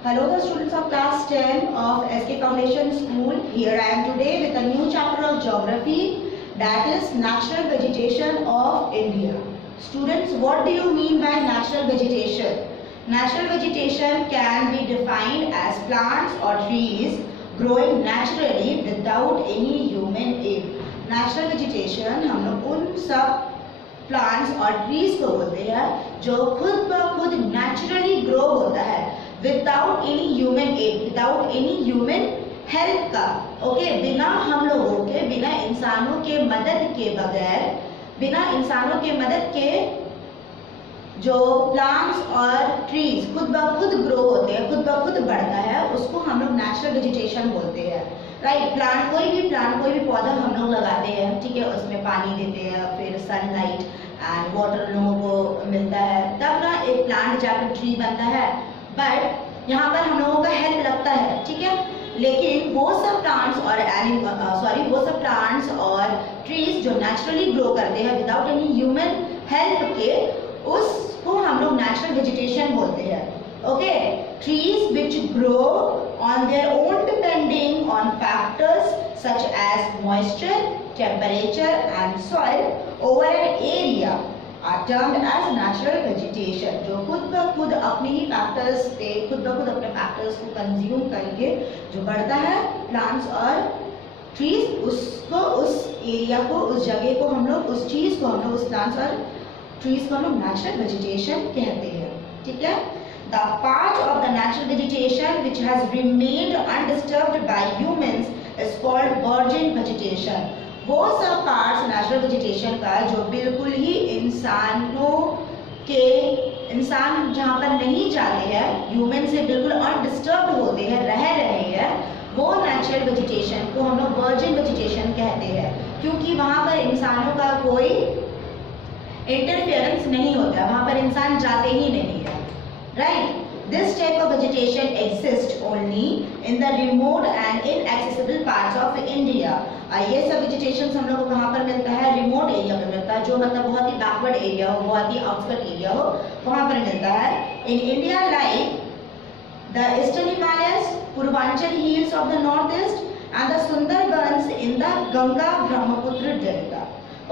Hello, the students of class 10 of SK Foundation School. Here I am today with a new chapter of geography, that is natural vegetation of India. Students, what do you mean by natural vegetation? Natural vegetation can be defined as plants or trees growing naturally without any human aid. Natural vegetation हम लोग उन सब plants और trees को बोलते हैं जो खुद ब खुद नेचुरली ग्रो होता है without any human aid, without any human help का। ओके, बिना हम लोगों के, बिना इंसानों के मदद के बगैर, बिना इंसानों के मदद के जो प्लांट्स और ट्रीज खुद ब खुद ग्रो होते हैं, खुद ब खुद बढ़ता है, उसको हम लोग नेचुरल वेजिटेशन बोलते हैं। राइट, प्लांट कोई भी पौधा हम लोग लगाते हैं, ठीक है, उसमें पानी देते हैं, फिर सनलाइट एंड वाटर लोगों को मिलता है, तब ना एक प्लांट जाकर ट्री बनता है। बट यहाँ पर हम लोगों का हेल्प लगता है, ठीक है, लेकिन वो सब प्लांट्स और ट्रीज जो नेचुरली ग्रो करते हैं विदाउट एनी ह्यूमन हेल्प के, उसको हम लोग नेचुरल वेजिटेशन बोलते हैं। Okay, trees which grow on their own depending on factors such as moisture, temperature and soil over an area are termed as natural vegetation, जो खुद ब खुद अपने ही फैक्टर्स पे, खुद ब खुद अपने फैक्टर्स को कंज्यूम करके जो बढ़ता है प्लांट्स और ट्रीज, उसको, उस एरिया को, उस जगह को हम लोग, उस चीज को हम लोग, उस प्लांट्स और ट्रीज को हम लोग नेचुरल वेजिटेशन कहते हैं। ठीक है, the part of the natural vegetation which has remained undisturbed bye humans is called virgin vegetation. वो सब पार्ट्स नेचुरल वेजिटेशन का जो बिल्कुल ही इंसान जहाँ पर नहीं जाते हैं, ह्यूमन से बिल्कुल अनडिस्टर्ब्ड होते हैं, रह रहे हैं, वो नेचुरल वेजिटेशन को हम लोग वर्जिन वेजिटेशन कहते हैं, क्योंकि वहाँ पर इंसानों का कोई इंटरफेरेंस नहीं होता, वहाँ पर इंसान जाते ही नहीं है। Right, this type of vegetation exists only in the remote and inaccessible parts of India. ये सब वेजिटेशन हम लोग को कहाँ पर मिलता है? रिमोट एरिया में मिलता है, जो मतलब बहुत ही बैकवर्ड एरिया हो, बहुत ही आउटस्कर्ट एरिया हो, वहाँ पर मिलता है। In India like the eastern Himalayas, Purvanchal hills of the north east and the Sundarbans in the Ganga Brahmaputra delta.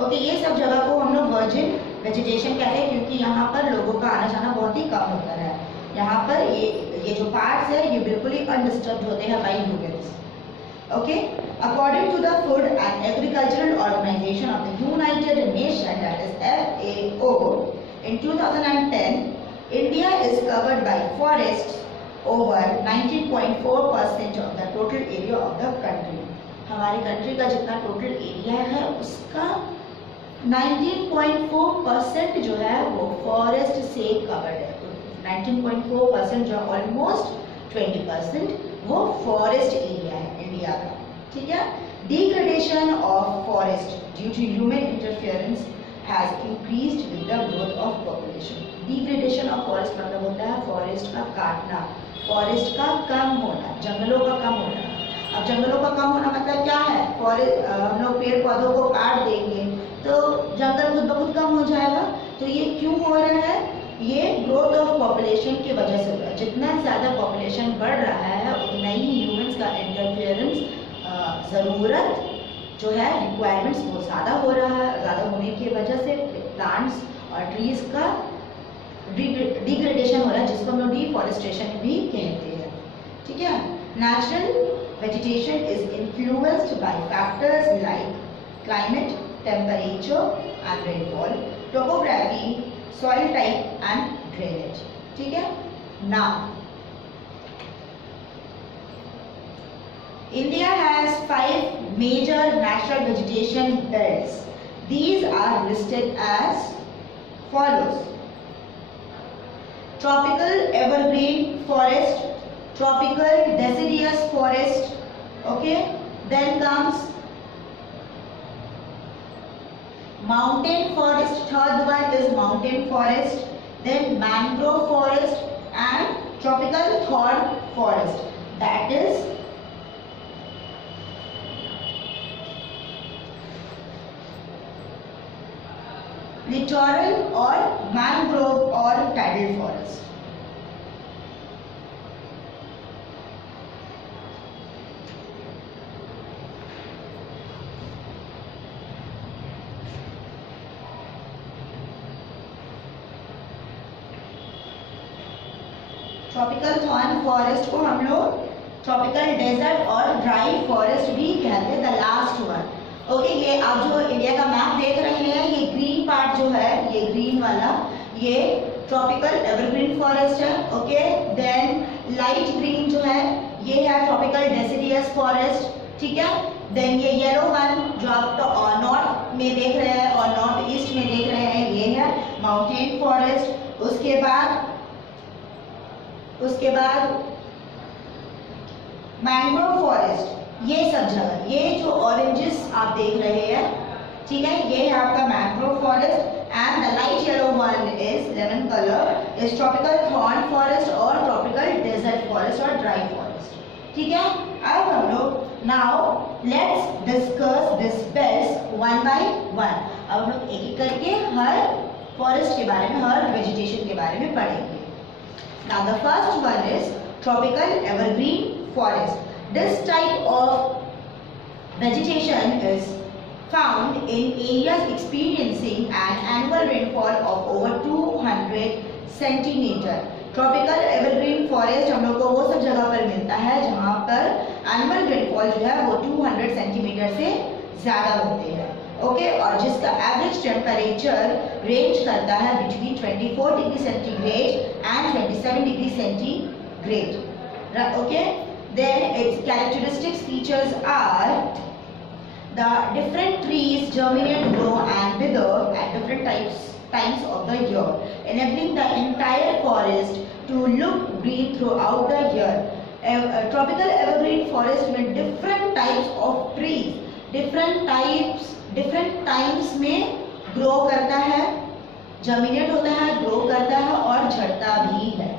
Okay, ये सब जगह को हम लोग वर्जिन वेजिटेशन कहते हैं, क्योंकि यहाँ पर लोगों का आना जाना बहुत ही कम होता है। यहाँ पर ये जो पार्ट्स है ये बिल्कुल ही अनडिस्टर्ब्ड होते हैं by humans. Okay, according to the Food and Agricultural Organization of the United Nation, that is FAO, in 2010 India is covered by forests over 19.4% of the total area of the country. हमारी country का जितना total area है उसका 19.4% जो है वो forest से covered है। 19.4% जो ऑलमोस्ट 20% वो फॉरेस्ट एरिया है इंडिया का। ठीक है, degradation of forest due to human interference has increased with the growth of population. Degradation of forest मतलब होता है फॉरेस्ट का काटना, फॉरेस्ट का कम होना, जंगलों का कम होना। अब जंगलों का कम होना मतलब क्या है? फॉरेस्ट, हम लोग पेड़ पौधों को काट देंगे तो जंगल खुद ब खुद कम हो जाएगा। तो ये क्यों हो रहा है? ये ग्रोथ ऑफ पॉपुलेशन की वजह से हो रहा है। जितना ज़्यादा पॉपुलेशन बढ़ रहा है उतना ही ह्यूमंस का इंटरफेरेंस, ज़रूरत जो है, रिक्वायरमेंट्स वो ज़्यादा हो रहा है। ज़्यादा होने की वजह से प्लांट्स और ट्रीज का डिग्रेडेशन हो रहा है, जिसको हम लोग डिफॉरेस्टेशन भी कहते हैं। ठीक है, natural vegetation is influenced by factors like climate, temperature and rainfall, topography, soil type and drainage. ठीक है, now India has 5 major natural vegetation belts. These are listed as follows: tropical evergreen forest, tropical deciduous forest, okay, then comes mountain forest, third one is mountain forest, then mangrove forest and tropical thorn forest, that is littoral or mangrove or tidal forest. Tropical thorn forest को हम लोग tropical desert और dry forest भी कहते हैं। The last one. Okay, ये आप जो इंडिया का मैप देख रहे हैं, ये ग्रीन पार्ट जो है, ये ग्रीन वाला, ये ट्रॉपिकल एवरग्रीन फॉरेस्ट है। ओके, देन लाइट ग्रीन जो है ये है ट्रॉपिकल डेसिडियस फॉरेस्ट, ठीक है। देन ये येलो वन जो आप नॉर्थ में देख रहे हैं और नॉर्थ ईस्ट में देख रहे हैं, ये है माउंटेन फॉरेस्ट। उसके बाद मैंग्रोव फॉरेस्ट, ये सब जगह, ये जो ऑरेंजेस आप देख रहे हैं, ठीक है, ये है आपका mangrove forest. And the light yellow one is lemon colour is tropical thorn forest और ट्रॉपिकल डेजर्ट फॉरेस्ट और ड्राई फॉरेस्ट, ठीक है। अब हम लोग now let's discuss this belts one by one. अब हम लोग एक एक करके हर फॉरेस्ट के बारे में, हर वेजिटेशन के बारे में पढ़ेंगे। Now the first one is tropical evergreen forest. This type of vegetation is found in areas experiencing an annual rainfall of over 200 centimeter. Tropical evergreen forest हम लोग को वो सब जगह पर मिलता है जहाँ पर annual rainfall जो है वो 200 सेंटीमीटर से ज़्यादा होते हैं। ओके, और जिसका एवरेज टेम्परेचर रेंज करता है between 24 degree centigrade and 27 degree centigrade. Okay, then its characteristic features are the different trees germinate, grow and wither at different times of the year, enabling the entire forest to look green throughout the year. Tropical evergreen forest में different types of trees different times में grow करता है, germinate होता है, grow करता है और झड़ता भी है,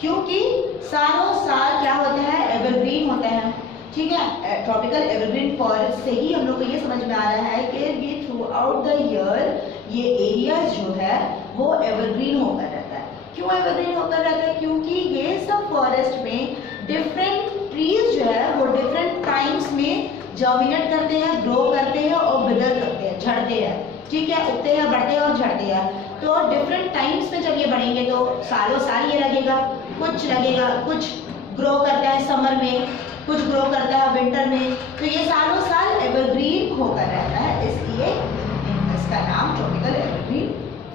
क्योंकि सालों साल क्या होता है, एवरग्रीन होता है, ठीक है। ट्रॉपिकल एवरग्रीन फॉरेस्ट से ही हम लोग को ये समझ में आ रहा है कि ये थ्रू आउट द ईयर ये एरियाज जो है वो एवरग्रीन होकर रहता है। क्यों एवरग्रीन होकर रहता है? क्योंकि ये सब फॉरेस्ट में डिफरेंट ट्रीज जो है वो डिफरेंट टाइम्स में जर्मिनेट करते हैं, ग्रो करते हैं और विदर करते हैं, झड़ते हैं, ठीक है, उगते हैं, बढ़ते हैं और झड़ते हैं। तो डिफरेंट टाइम्स में जब ये बढ़ेंगे तो सालों साल ये लगेगा, कुछ ग्रो करता है समर में, कुछ ग्रो करता है विंटर में, तो ये सालों साल एवरग्रीन होकर रहता है, इसलिए इसका नाम ट्रॉपिकल एवरग्रीन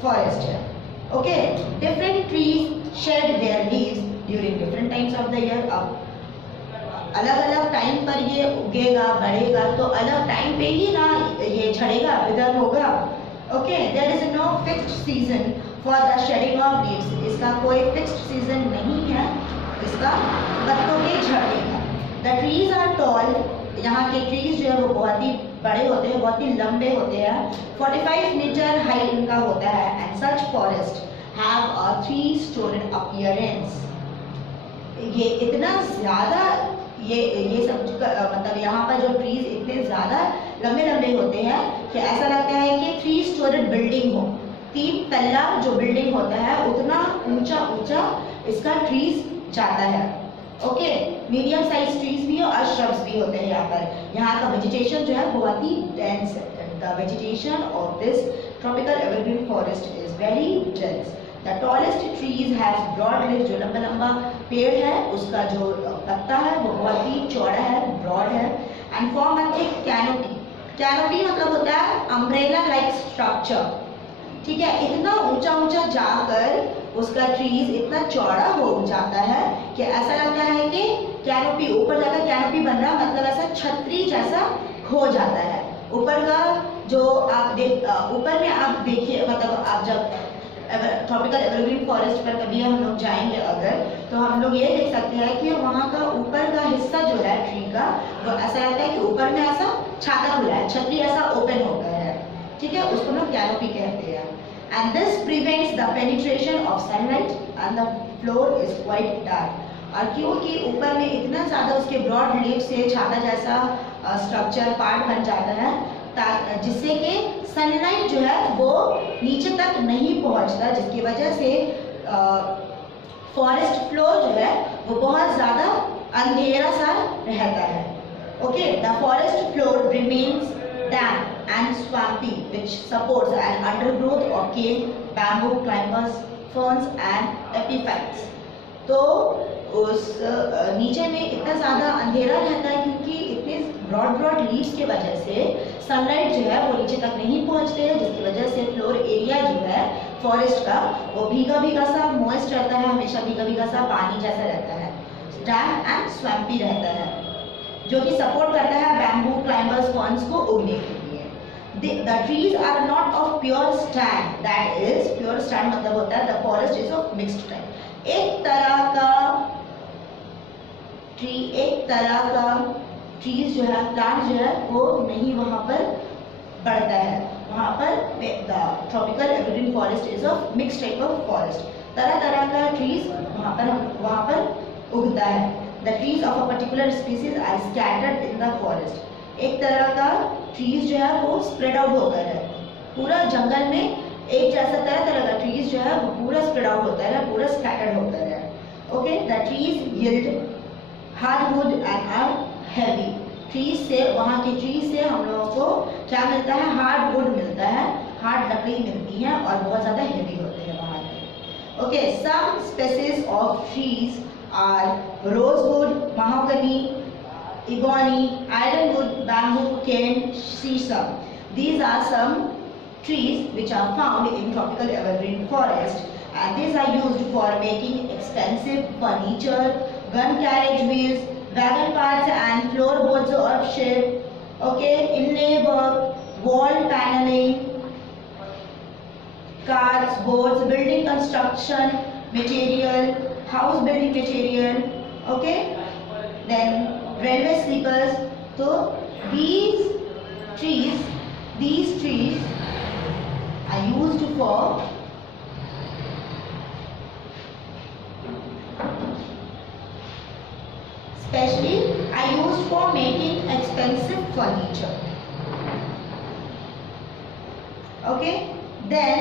फॉरेस्ट है। Okay, different trees shade there leaves during different times of the year. अब अलग अलग टाइम पर ये उगेगा, बढ़ेगा, तो अलग टाइम पे ही ना ये झड़ेगा, विदर होगा। Okay, there is no fixed season for the shedding of leaves. इसका कोई फिक्स्ड सीजन नहीं है इसका पत्तों के झड़ने का। द ट्रीज आर टॉल, यहाँ के ट्रीज जो है वो बहुत ही बड़े होते हैं, बहुत ही लंबे होते हैं, 45 मीटर हाइट इनका होता है। And such forest have a 3-storied appearance. ये इतना ज़्यादा ये सब मतलब यहाँ पर जो ट्रीज इतने ज़्यादा लंबे लंबे होते हैं कि ऐसा लगता है कि 3-storied बिल्डिंग हो, 3 तल्ला जो बिल्डिंग होता है उतना ऊंचा इसका ट्रीज जाता है। ओके, मीडियम साइज ट्रीज भी और श्रब्स भी होते हैं यहाँ पर। यहाँ का वेजिटेशन जो है बहुत ही डेंस है। The vegetation of this tropical evergreen forest is very dense. The tallest trees have broad leaves, जो लंबा लंबा पेड़ है उसका जो पत्ता है वो बहुत ही चौड़ा है, ब्रॉड है। And form a thick canopy. Canopy मतलब होता है अम्ब्रेला लाइक स्ट्रक्चर, ठीक है। इतना ऊंचा जाकर उसका ट्रीज इतना चौड़ा हो जाता है कि ऐसा लगता है कि कैनोपी ऊपर जाकर कैनोपी बन रहा, मतलब ऐसा छतरी जैसा हो जाता है। ऊपर का जो आप ऊपर में आप देखिए, मतलब आप जब ट्रॉपिकल एवरग्रीन फॉरेस्ट पर कभी हम लोग जाएंगे अगर, तो हम लोग ये देख सकते हैं कि वहाँ का ऊपर का हिस्सा जो है ट्री का, वो ऐसा लगता है कि ऊपर में ऐसा छाता खुला है, छतरी ऐसा ओपन हो गया है, ठीक है, उसको लोग कैनोपी कहते हैं। And this prevents the penetration of sunlight and the floor is quite dark. और क्योंकि ऊपर में इतना ज़्यादा उसके ब्रॉड लीव से छाता जैसा स्ट्रक्चर पार्ट बन जाता है, जिससे कि सनलाइट जो है वो नीचे तक नहीं पहुंचता, जिसकी वजह से फॉरेस्ट फ्लोर जो है वो बहुत ज़्यादा अंधेरा सा रहता है। Okay, the forest floor remains damp and swampy, which supports an undergrowth of cane, bamboo, climbers, ferns and epiphytes. तो उस नीचे में इतना ज़्यादा अंधेरा रहता है क्योंकि इतने ब्रॉड लीव्स की वजह से सनलाइट जो है वो नीचे तक नहीं पहुंचते हैं, जिसकी वजह से फ्लोर एरिया जो है फॉरेस्ट का वो भीगा सा मॉइस्ट रहता है, हमेशा भीगा सा पानी जैसा रहता है, डैम्प एंड स्वैम्पी रहता है, जो कि सपोर्ट करता है बैम्बू क्लाइंबर्स फर्न्स को उगने के लिए। The trees are not of pure stand, that is pure stand मतलब होता है the forest is of mixed type। एक तरह का ट्रीज जो है, प्लांट जो है वो नहीं वहाँ पर बढ़ता है। वहाँ पर the tropical evergreen forest is of mix type of forest, तरह का ट्रीज वहाँ पर उगता है। The trees of a particular species are scattered in the forest. एक तरह का ट्रीज जो है वो स्प्रेड आउट होकर है पूरा जंगल में, एक जैसा तरह का ट्रीज जो है वो पूरा स्प्रेड आउट होता है, पूरा स्कैटर्ड होता है। Okay, the trees yield hardwood and are heavy. Trees से, वहाँ के ट्रीज से हम लोगों को क्या मिलता है? हार्डवुड मिलता है, हार्ड लकड़ी मिलती है और बहुत ज़्यादा हैवी होते हैं वहाँ के। Okay, some species of trees are rosewood, mahogany, ebony, ironwood, bamboo, cane, sesame. These are some trees which are found in tropical evergreen forest, and these are used for making expensive furniture, gun carriage wheels, wagon parts and floorboards of ship. Okay, inlay work, wall paneling, carts, boards, building construction material, house building material. Okay, then railway sleepers. So these trees are used for making expensive furniture. Okay, then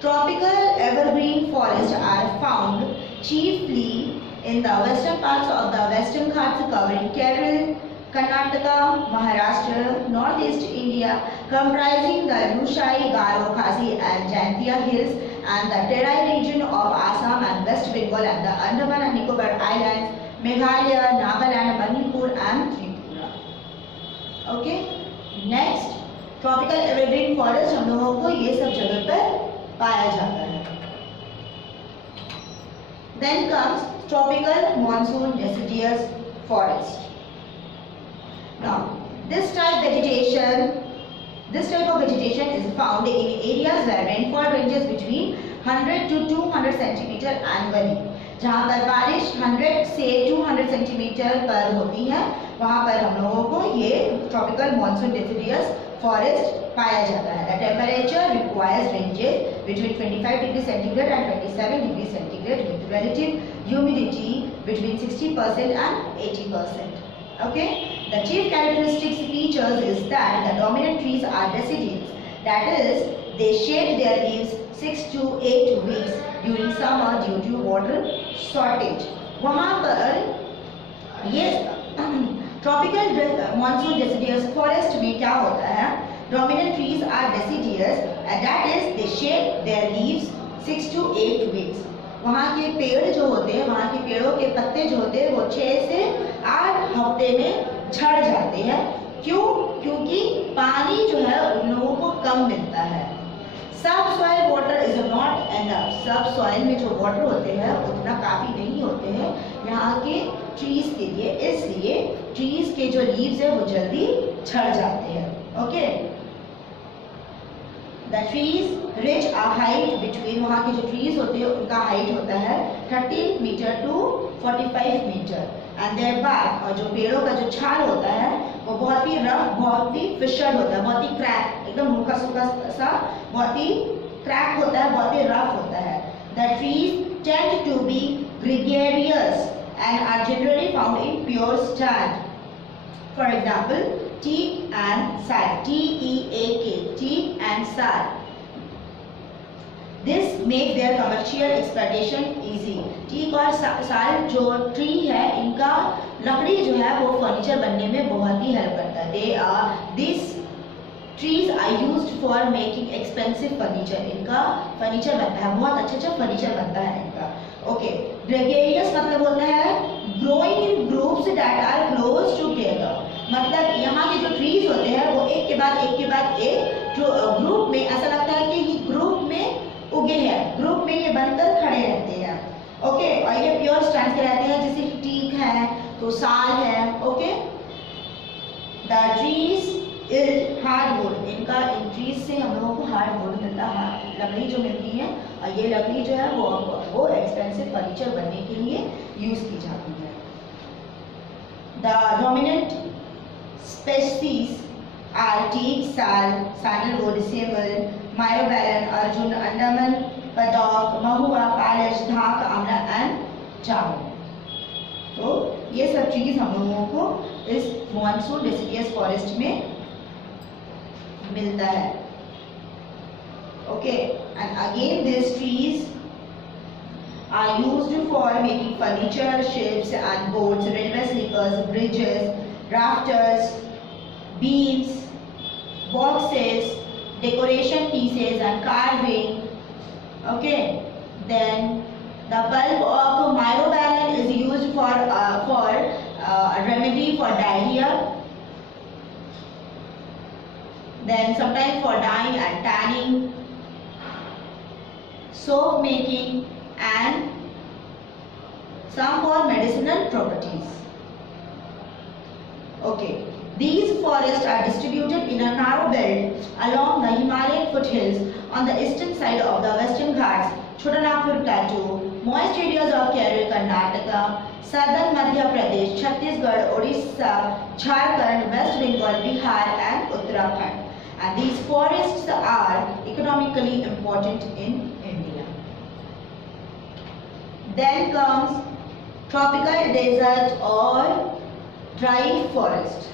tropical evergreen forests are found chiefly in the western parts of the Western Ghats covering Kerala, Karnataka, Maharashtra, northeast India, comprising the Lushai, Garo, Khasi and Jaintia hills, and the Terai region of Assam and West Bengal, and the Andaman and Nicobar Islands, Meghalaya, Nagaland, Manipur and Tripura. Okay, next tropical evergreen forest हम लोगों को ये सब जगह पर पाया जाता है। Then comes tropical monsoon deciduous forest. Now, this type of vegetation is found in areas where rainfall ranges between 100 to 200 centimeter annually. जहाँ पर बारिश 100 से 200 सेंटीमीटर पर होती है, वहाँ पर हम लोगों को ये ट्रॉपिकल मॉनसून deciduous forest पाया जाता है। The temperature requires ranges between 25 degree centigrade and 27 degree centigrade with relative humidity between 60% and 80%. Okay, the chief characteristics features is that the dominant trees are deciduous, that is, they shed their leaves 6 to 8 weeks during summer due to water shortage. वहाँ पर ये tropical monsoon deciduous forest में क्या होता है? Dominant trees are deciduous, and that is they shed their leaves 6 to 8 weeks. वहाँ के पेड़ जो होते हैं, वहाँ के पेड़ों के पत्ते जो होते हैं वो 6 से 8 हफ्ते में झड़ जाते हैं। क्यों? क्योंकि पानी जो है उन लोगों को कम मिलता है। सब soil water is not enough. सब सॉइल में जो वाटर होते हैं उतना काफ़ी नहीं होते हैं यहाँ के ट्रीज के लिए, इसलिए ट्रीज के जो लीव्स है वो जल्दी झड़ जाते हैं। Okay, the trees reach a height between, वहाँ के जो ट्रीज होते हैं उनका हाइट होता है 30 metre to 45 metre, and their bark, और जो पेड़ों का जो छाल होता है वो बहुत ही रफ, बहुत ही फिशर्ड होता है, बहुत ही क्रैक, एकदम रूखा सूखा सा, बहुत ही क्रैक होता है, बहुत ही रफ होता है। The trees tend to be gregarious and are generally found in pure stand. For example, teak and sal, T-E-A-K, teak and sal. This makes their commercial exploitation easy. teak और साल जो tree है, इनका लकड़ी जो है वो फर्नीचर बनने में बहुत ही हेल्प करता है। These trees are used for making expensive furniture. इनका फर्नीचर बनता है, बहुत अच्छा फर्नीचर बनता है इनका। ओके, ग्रेगेरियस मतलब होता है growing in groups that are close together, मतलब यहाँ के जो ट्रीज होते हैं वो एक के बाद एक ग्रुप में, ऐसा लगता है कि ये ग्रुप में उगे हैं, ग्रुप में ये बनकर खड़े रहते हैं। ओके, और ये प्योर स्टैंड के रहते हैं, जैसे टीक है तो साल है। Okay, the trees is hardwood, इनका इन ट्रीज से हम लोगों को हार्डवुड मिलता है, लकड़ी जो मिलती है, और ये लकड़ी जो है वो एक्सपेंसिव फर्नीचर बनने के लिए यूज की जाती है। The dominant species are teak, sal, sandalwood, semal, myrobalan, arjun, Andaman, padauk, mahua, palash, dhak, amla and जामुन। तो ये सब चीज हम लोगों को इस मॉनसून डेसिडियस फॉरेस्ट में मिलता है। Okay, and again this trees are used for making furniture, ships and boats, railway sleepers, bridges, rafters, beams, boxes, decoration pieces and carving. Okay, then the pulp of myrobalan is used for a remedy for diarrhea. Then sometimes for dyeing and tanning, soap making, and some for medicinal properties. Okay, these forests are distributed in a narrow belt along the Himalayan foothills on the eastern side of the Western Ghats, Chotanagpur Plateau, moist areas of Kerala, Karnataka, southern Madhya Pradesh, Chhattisgarh, Odisha, Jharkhand, West Bengal, Bihar and Uttarakhand. And these forests are economically important in India. Then comes tropical desert or dry forest.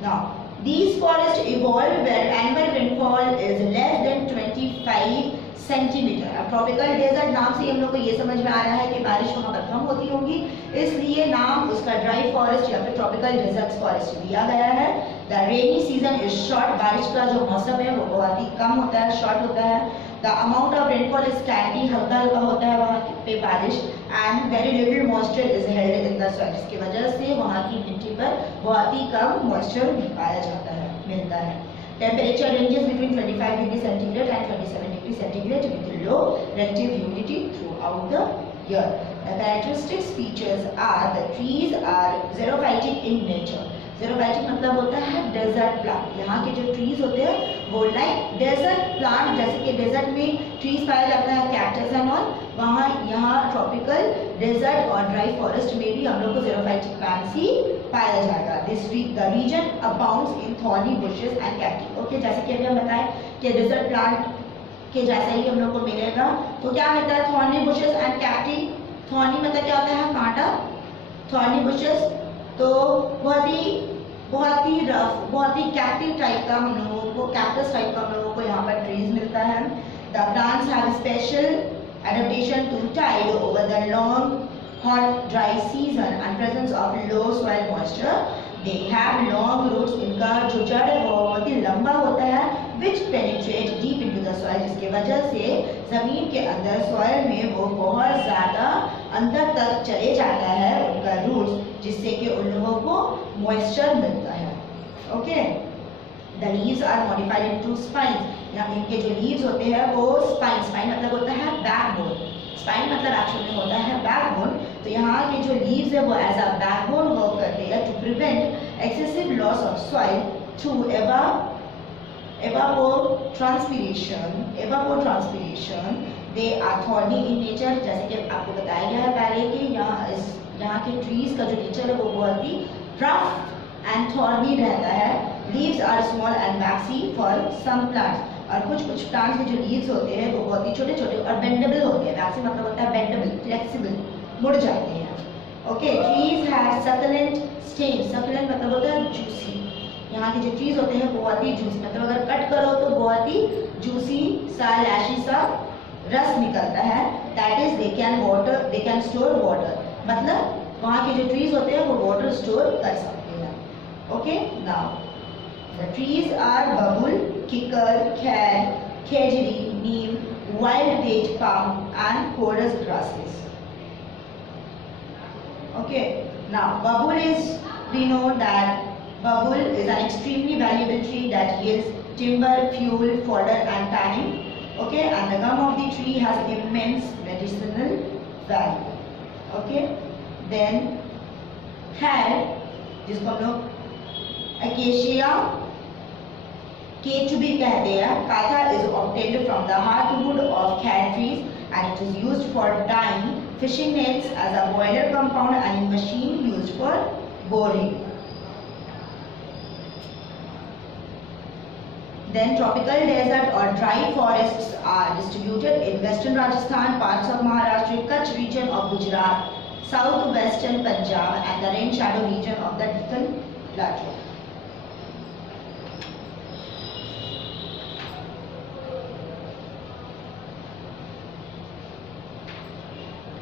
Now, these forests evolved where annual rainfall is less than 25 centimetre. अब tropical desert नाम से हम लोग को ये समझ में आ रहा है कि बारिश वहाँ पर कम होती होगी, इसलिए नाम उसका ड्राई फॉरेस्ट या फिर ट्रॉपिकल डेजर्ट फॉरेस्ट दिया गया है। The rainy season is short, बारिश का जो मौसम है वो बहुत ही कम होता है, शॉर्ट होता है। The amount of rainfall is scanty, हल्का हल्का होता है वहाँ पे बारिश, and very little moisture is held in the soil, जिसकी वजह से वहाँ की मिट्टी पर बहुत ही कम मॉइस्चर पाया जाता है, मिलता है। Temperature ranges between 25 degrees centigrade and 27 degrees centigrade with low relative humidity throughout the year. The characteristic features are the trees are xerophytic in nature. Xerophytic मतलब होता है डेजर्ट प्लांट। यहाँ के जो ट्रीज होते हैं वो लाइक डेजर्ट प्लांट, जैसे कि डेजर्ट में ट्रीज पाया जाता है कैक्टस एंड ऑल, वहाँ यहाँ ट्रॉपिकल डेजर्ट और ड्राई फॉरेस्ट में भी हम लोग को xerophytic plants ही पाया जाएगा। The region abounds in thorny bushes and cacti. Okay, जैसे कि अभी हम बताएं कि डेजर्ट प्लांट के जैसा ही हम लोग को मिलेगा, तो क्या मिलता है thorny bushes and cacti. Thorny मतलब क्या होता है कांटा, थॉर्नी बुशेस तो बहुत ही रफ, बहुत ही कैक्टिव टाइप का हम लोगों को, कैक्टस टाइप का हम लोगों को यहाँ पर ट्रीज मिलता है। The plants have special adaptation to tide over the long hot dry season and presence of low soil moisture. They have long roots, इनका जो जड़ है वो बहुत ही लंबा होता है, which penetrate deep into the soil, जिसके वजह से जमीन के अंदर सॉइल में वो बहुत ज्यादा अंदर तक चले जाता है उनका रूट्स, जिससे कि उन लोगों को मॉइस्चर मिलता है। Okay, the leaves are modified into spines, या इनके जो leaves होते हैं वो spine मतलब होता है बैकबोन, स्पाइन मतलब एक्चुअली में होता है बैकबोन, तो यहाँ के जो लीव्स है वो एज अ बैकबोन वर्क करते हैं to prevent excessive loss of soil through evapotranspiration. They are thorny in nature, जैसे कि आपको बताया गया है पहले कि यहाँ के ट्रीज का जो नेचर है वो बहुत ही रफ एंड थॉर्नी रहता है। Leaves are small and waxy for some plants, और कुछ प्लांट्स के जो लीव्स होते हैं वो बहुत ही छोटे छोटे और बेंडेबल होते हैं। वैक्सी मतलब होता है बेंडेबल, फ्लेक्सिबल, मुड़ जाते हैं। ओके, ट्रीज हैव सक्युलेंट स्टेम, सक्युलेंट मतलब होता है जूसी। यहाँ के जो ट्रीज होते हैं बहुत ही जूसी, मतलब अगर कट करो तो बहुत ही जूसी सा लैशी सा रस निकलता है। That is they can store water, मतलब वहाँ के जो ट्रीज होते हैं वो वाटर स्टोर कर सकते हैं। Okay, now the trees are babul, kikar, kher, khejri, neem, wild date palm and porous grasses. Okay, now babul is, we know that babul is an extremely valuable tree that yields timber, fuel, fodder and tanning. Okay, and the gum of the tree has immense medicinal value. Okay, then है जिसको हम लोग acacia केचु भी कहते हैं. Katha is obtained from the hardwood of cat trees and it is used for dyeing fishing nets as a boiler compound and in machine used for boring. Then tropical desert or dry forests are distributed in western Rajasthan, parts of Maharashtra, Kutch region of Gujarat, southwestern Punjab and the rain shadow region of the Deccan Plateau.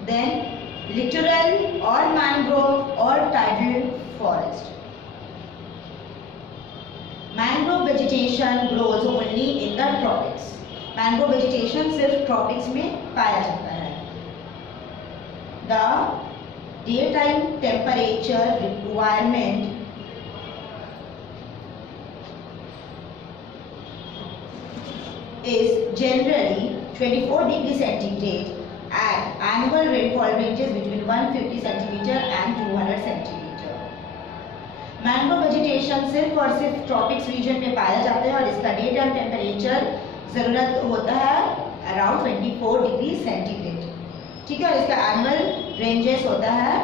Then littoral or mangrove or tidal forest. Mangrove vegetation grows only in the tropics. Mangrove vegetation सिर्फ tropics में पाया जाता है. The daytime temperature requirement is generally 24 degrees centigrade and annual rainfall ranges between 150 centimeter and 200 centimeter. Mangrove vegetation सिर्फ और सिर्फ tropics reason में पाया जाता है और इसका डे टाइम टेम्परेचर ज़रूरत होता है अराउंड 24 डिग्री सेंटीग्रेड. ठीक है, इसका एनुअल रेंजेस होता है,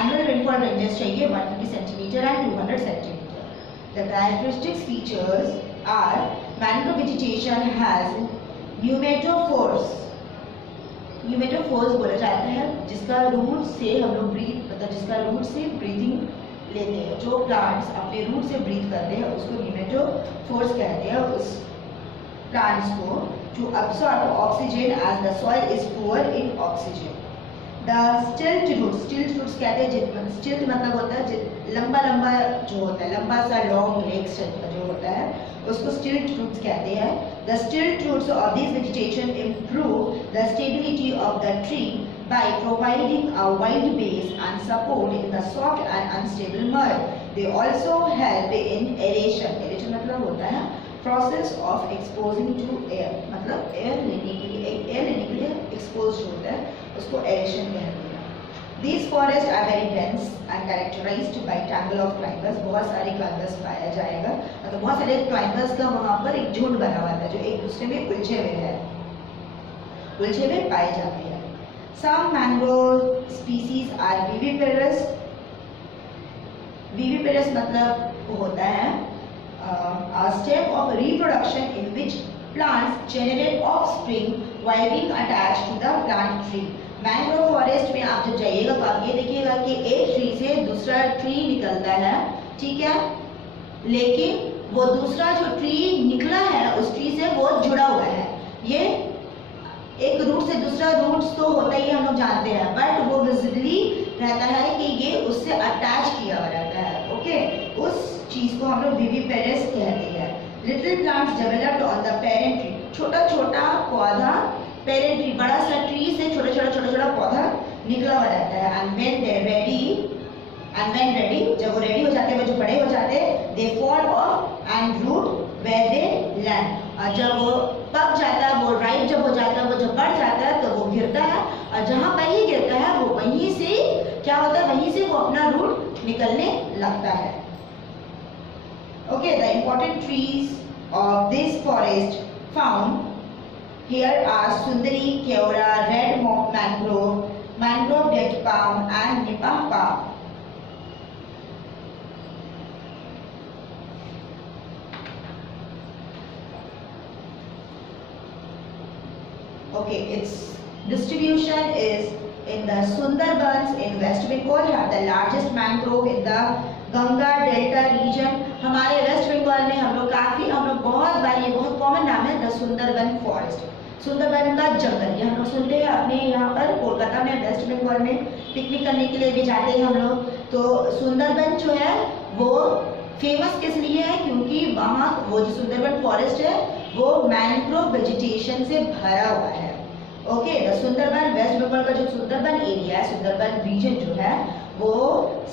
एनुअल रेनफॉल रेंजेस चाहिए 150 centimetre and 200 centimetre. The characteristic features are mangrove vegetation has pneumatophores. Pneumatophores बोला जाता है जिसका रूट से हम लोग जिसका रूट से ब्रीदिंग लेते हैं. जो प्लांट्स अपने रूट से ब्रीथ करते हैं उसको न्यूमेटोफोर्स कहते हैं. उस प्लांट्स को to absorb oxygen as the soil is poor in oxygen. The stilt roots कहते हैं. स्टिल्ट मतलब होता है लंबा लंबा जो होता है, लंबा सा लॉन्ग लेग्स का जो होता है उसको स्टिल्ट रूट्स कहते हैं. The stilt roots of this vegetation improve the stability of the tree by providing a wide base and support in the soft and unstable mud. They also help in aeration. Aeration मतलब होता है process of exposing to air. मतलब air लेने के लिए exposed होता है, उसको aeration कहते हैं. These forests are very dense and characterized by tangle of climbers. बहुत सारे climbers पाया जाएगा. तो बहुत सारे climbers का वहाँ पर एक झुंड बना हुआ था जो एक दूसरे में उलझे हुए पाए जाते हैं. Some mangrove species are viviparous. Viviparous मतलब होता है a step of reproduction in which plants generate offspring while being attached to the plant tree. Mangrove forest में आप जब जाइएगा तो आप ये देखिएगा कि एक ट्री से दूसरा ट्री निकलता है. ठीक है, लेकिन वो दूसरा जो ट्री निकला है उस ट्री से वो जुड़ा हुआ है. ये एक रूट से दूसरा रूट तो होता ही हम लोग जानते हैं, बट वो विजिबली रहता है कि ये उससे अटैच किया हुआ रहता है. ओके, उस चीज को हम लोग विविपेरस कहते हैं. Little plants developed on the parent tree. छोटा छोटा पौधा पेरेंट ट्री, बड़ा सा ट्री से छोटा छोटा पौधा निकला हुआ रहता है. एंड व्हेन रेडी जब वो रेडी हो जाते हैं, वो जो बड़े हो जाते हैं, they fall off and root where they land. और जब वो पक जाता है, वो राइप जब हो जाता है, वो जब बढ़ जाता है तो वो गिरता है और जहाँ पर ही गिरता है वो वहीं से क्या होता है, वहीं से वो अपना रूट निकलने लगता है. Okay, the important trees of this forest found here are Sundari, Keora, red mangrove, mangrove dead palm and nipah palm. Okay, its distribution is in the Sundarbans in West Bengal, have the largest mangrove in the Ganga Delta region. हमारे waste Bengal में हम लोग बहुत बार, ये बहुत common नाम है the Sundarban forest. Sundarban का जंगल, ये हम लोग सुनते हैं अपने यहाँ पर कोलकाता में, वेस्ट बंगाल में पिकनिक करने के लिए भी जाते हैं हम लोग. तो सुंदरबन जो है वो फेमस किस लिए है, क्योंकि वहाँ वो जो सुंदरबन फॉरेस्ट है वो मैंग्रोव वेजिटेशन से भरा हुआ है. ओके, द सुंदरबन, वेस्ट बंगाल का जो सुंदरबन एरिया है, सुंदरबन रीजन जो है वो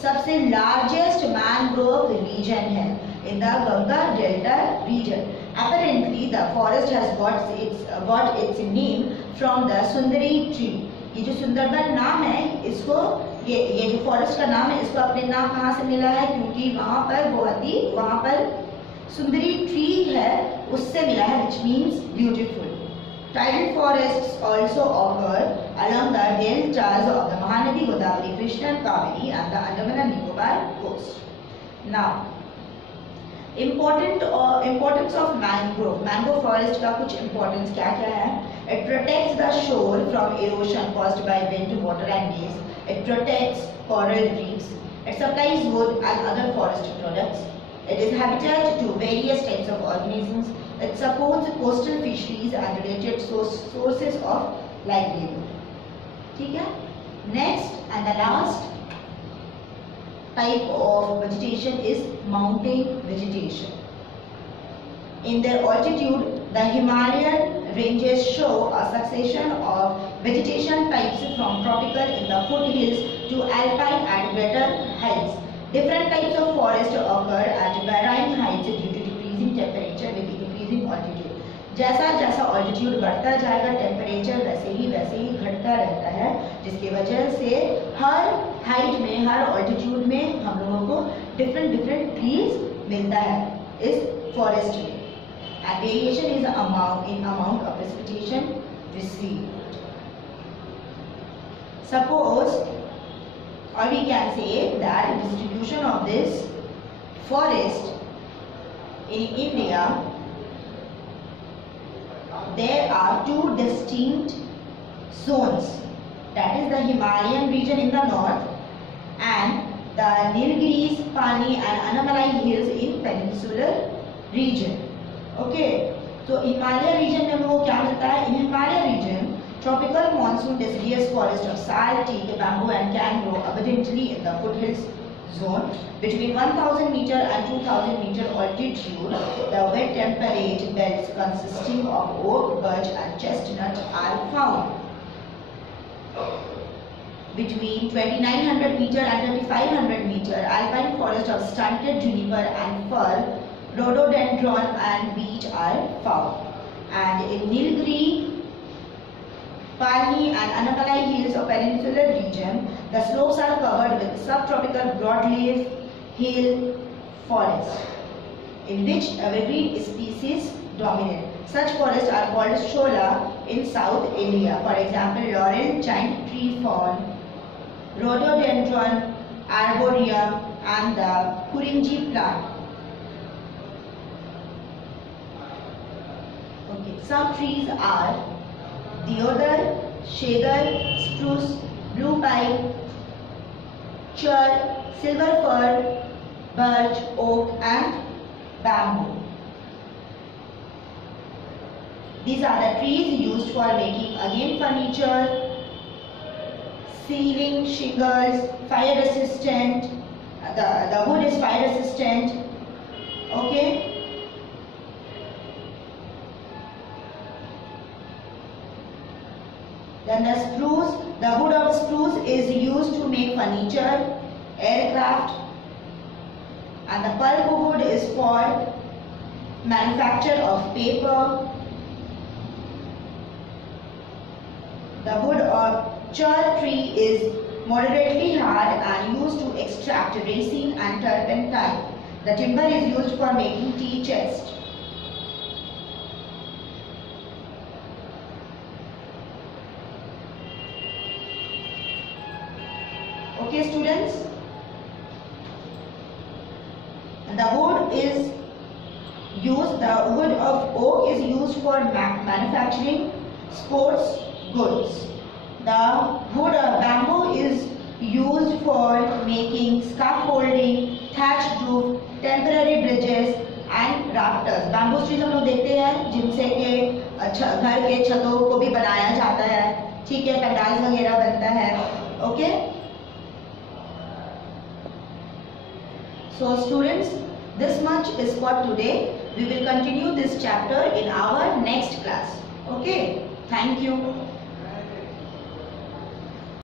सबसे लार्जेस्ट मैंग्रोव रीजन है in the Ganga delta region. Apparently the forest has got its name from the Sundari tree. ये जो सुंदरबन नाम है, इसको ये जो फॉरेस्ट का नाम है, इसको अपने नाम कहाँ से मिला है? क्योंकि वहाँ पर सुंदरी ट्री है, उससे मिला है, which means beautiful. Tidal forests also occur along the deltas of the Mahanadi, Godavari, Krishna and Kaveri and the Andaman and Nicobar coast. Now, importance of mangrove forest का कुछ importance क्या है? It protects the shore from erosion caused by wind, water and haze. It protects coral reefs. It supplies wood and other forest products. It is habitat to various types of organisms. It supports coastal fisheries and related sources of livelihood. ठीक है? Next and the last type of vegetation is mountain vegetation. In their altitude, the Himalayan ranges show a succession of vegetation types from tropical in the foothills to alpine at greater heights. Different types of forest occur at varying heights due to decreasing temperature with increasing altitude. जैसा जैसा altitude बढ़ता जाएगा, temperature वैसे ही घटता रहता है, जिसकी वजह से हर हाइट में, हर ऑल्टीट्यूड में हम लोगों को डिफरेंट ट्रीज मिलता है इस फॉरेस्ट में. And variation is amount of precipitation received. Suppose, or we can say that distribution of this forest in India, there are two distinct zones, that is the Himalayan region in the north and the Nilgiris, Pani and Annamalai hills in peninsular region. Okay, so Himalayan region में वो क्या मिलता है? In Himalayan region, tropical monsoon deciduous forest of sal, teak, bamboo and can grow abundantly in the foothills zone. Between 1000 meter and 2000 meter altitude, the wet temperate belts consisting of oak, birch and chestnut are found. Between 2900 meter and 3500 meter, alpine forest of stunted juniper and fir, rhododendron and beech are found. And in Nilgiri, Palni and Annamalai hills of peninsular region, the slopes are covered with subtropical broadleaf hill forest, in which evergreen species dominate. Such forests are called shola in South India. For example, laurel, giant tree fern, rhododendron, arboreum, and the kurinji plant. Okay, some trees are deodar, shagar, spruce, blue pine, char, silver fir, birch, oak and bamboo. These are the trees used for making again furniture, ceiling, shingles, fire resistant. The wood is fire resistant. Okay. Then the spruce, the wood of spruce is used to make furniture, aircraft, and the pulpwood is for manufacture of paper. The wood of char tree is moderately hard and used to extract resin and turpentine. The timber is used for making tea chest. Okay, students, the wood is used, the wood of oak is used for manufacturing sports goods. The wood of bamboo is used for making scaffolding, thatched roof, temporary bridges and rafters. Bamboo trees हम लोग देखते हैं जिनसे के घर के छतों को भी बनाया जाता है, ठीक है, पंडाल वगैरह बनता है. Okay. So students, this much is for today. We will continue this chapter in our next class. Okay, thank you.